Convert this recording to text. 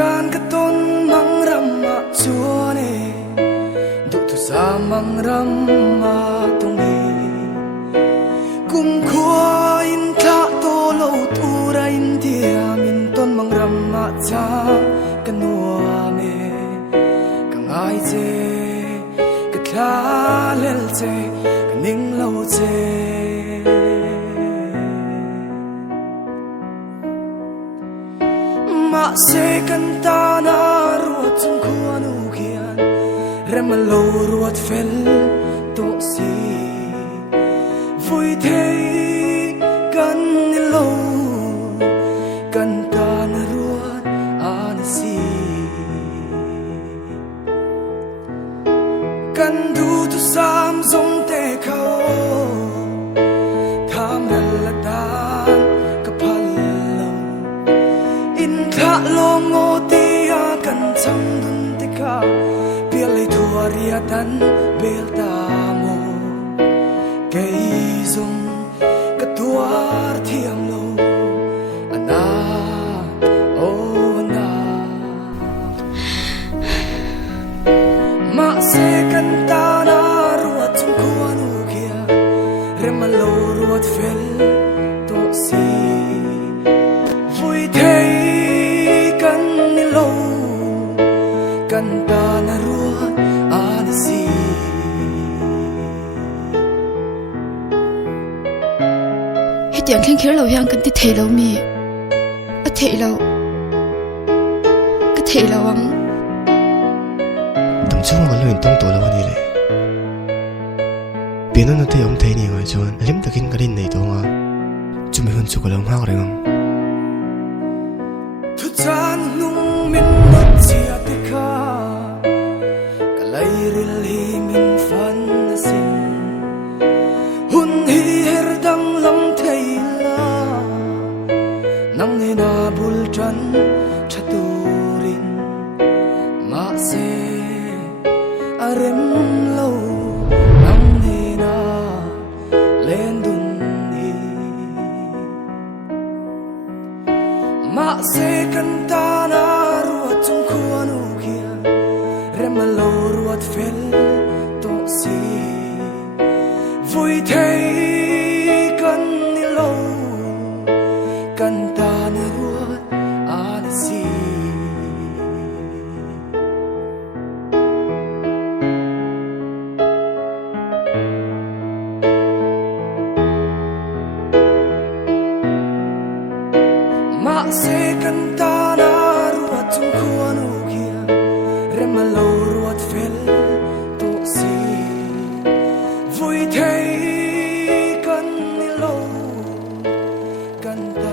gian cái tôn mang ram mà chúa nè đủ thu sa mang ram mà tung hi cùng khua in tha tô lâu tu ra in dia min tôn mang ram mà cha cái nua mê cái ai chê cái thà lel chê cái ning lâu chê mà sẽ cần ta na ruột trong khua nu kian rem lâu ruột fel to si vui thế cần lâu cần ta na ruột an si cần đủ tu sam giống tê khâu tham là tan cái phật tha lo ngo tia kan chang dun te ka pia le thua ria tan bel ta mo kei zong ka tuar thiam lo ana o ana ma se kan ta na ruat chung khua nu kia rem lo ruat fel to si vui thế kan ta na ruat an si hết tiếng khen khiếu lâu yang kan ti thei lâu mi a thei lâu cái thei lâu ang dum chung ma lo in tong to lo ni le piano na te om thei ni ngai chuan lim takin karin nei to nga chumi hun chu ko lam hak rengang thu chan nung min not chia te kha kalai ril hi min fan na sin hun hi her dang lam thei la nang he na bul tran chaturin ma se arem lo nang he na len dun hi ma se kan ta na ruat chung khua nu kia rem lo ruat fel to si vui thế kan ni lo kan ta na ruat an si ma se kan ta na ruat chung khua nu kia rem lo ruat fel to si vui thế kan ni lo kan ta